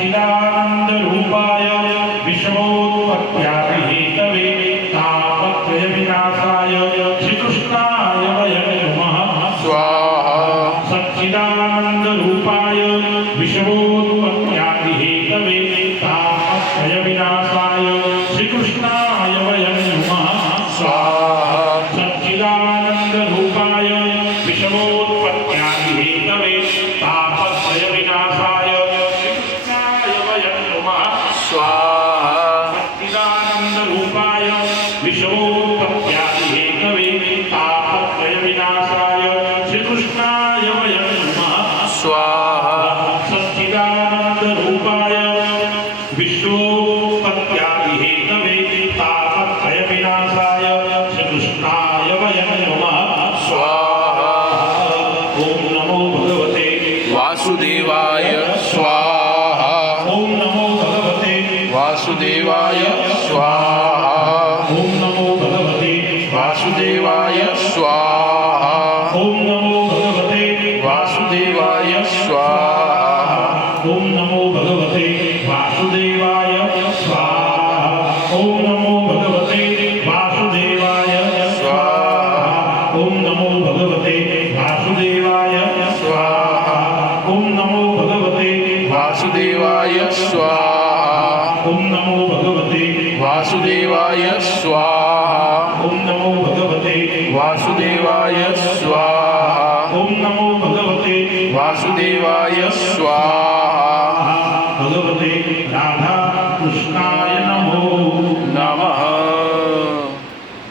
सच्चिदानन्दरूपाय विश्वोत्पत्त्यादिहेतवे तापत्रय विनाशाय श्रीकृष्णाय वयं नमः स्वाहा सच्चिदानन्दरूपाय विश्वोत्पत्त्यादिहेतवे तापत्रय विनाशाय श्रीकृष्णाय वयं नमः स्वाहा सच्चिदानन्दरूपाय विश्वोत्पत्त्यादिहेतवे तापत्रय विनाशाय श्रीकृष्णाय वयं नमः स्वाहा सच्चिदानन्दरूपाय विश्वोत्पत्त्यादिहेतवे तापत्रय विनाशाय श्रीकृष्णाय वयं नमः स्वाहा सच्चिदानन्दरूपाय विश्वोत्पत्त्यादिहेतवे तापत्रय विनाशाय श्रीकृष्णाय वयं नमः स्वाहा ॐ नमो भगवते वासुदेवाय स्वाहा ॐ नमो भगवते वासुदेवाय स्वाहा ॐ नमो भगवते वासुदेवाय स्वाहा ॐ नमो भगवते वासुदेवाय स्वाहा ॐ नमो भगवते वासुदेवाय स्वाहा ॐ नमो भगवते वासुदेवाय स्वाहा ॐ नमो भगवते वासुदेवाय स्वाहा ॐ नमो भगवते वासुदेवाय स्वाहा ॐ नमो भगवते वासुदेवाय स्वाहा ॐ नमो भगवते वासुदेवाय स्वाहा ॐ नमो भगवते वासुदेवाय स्वाहा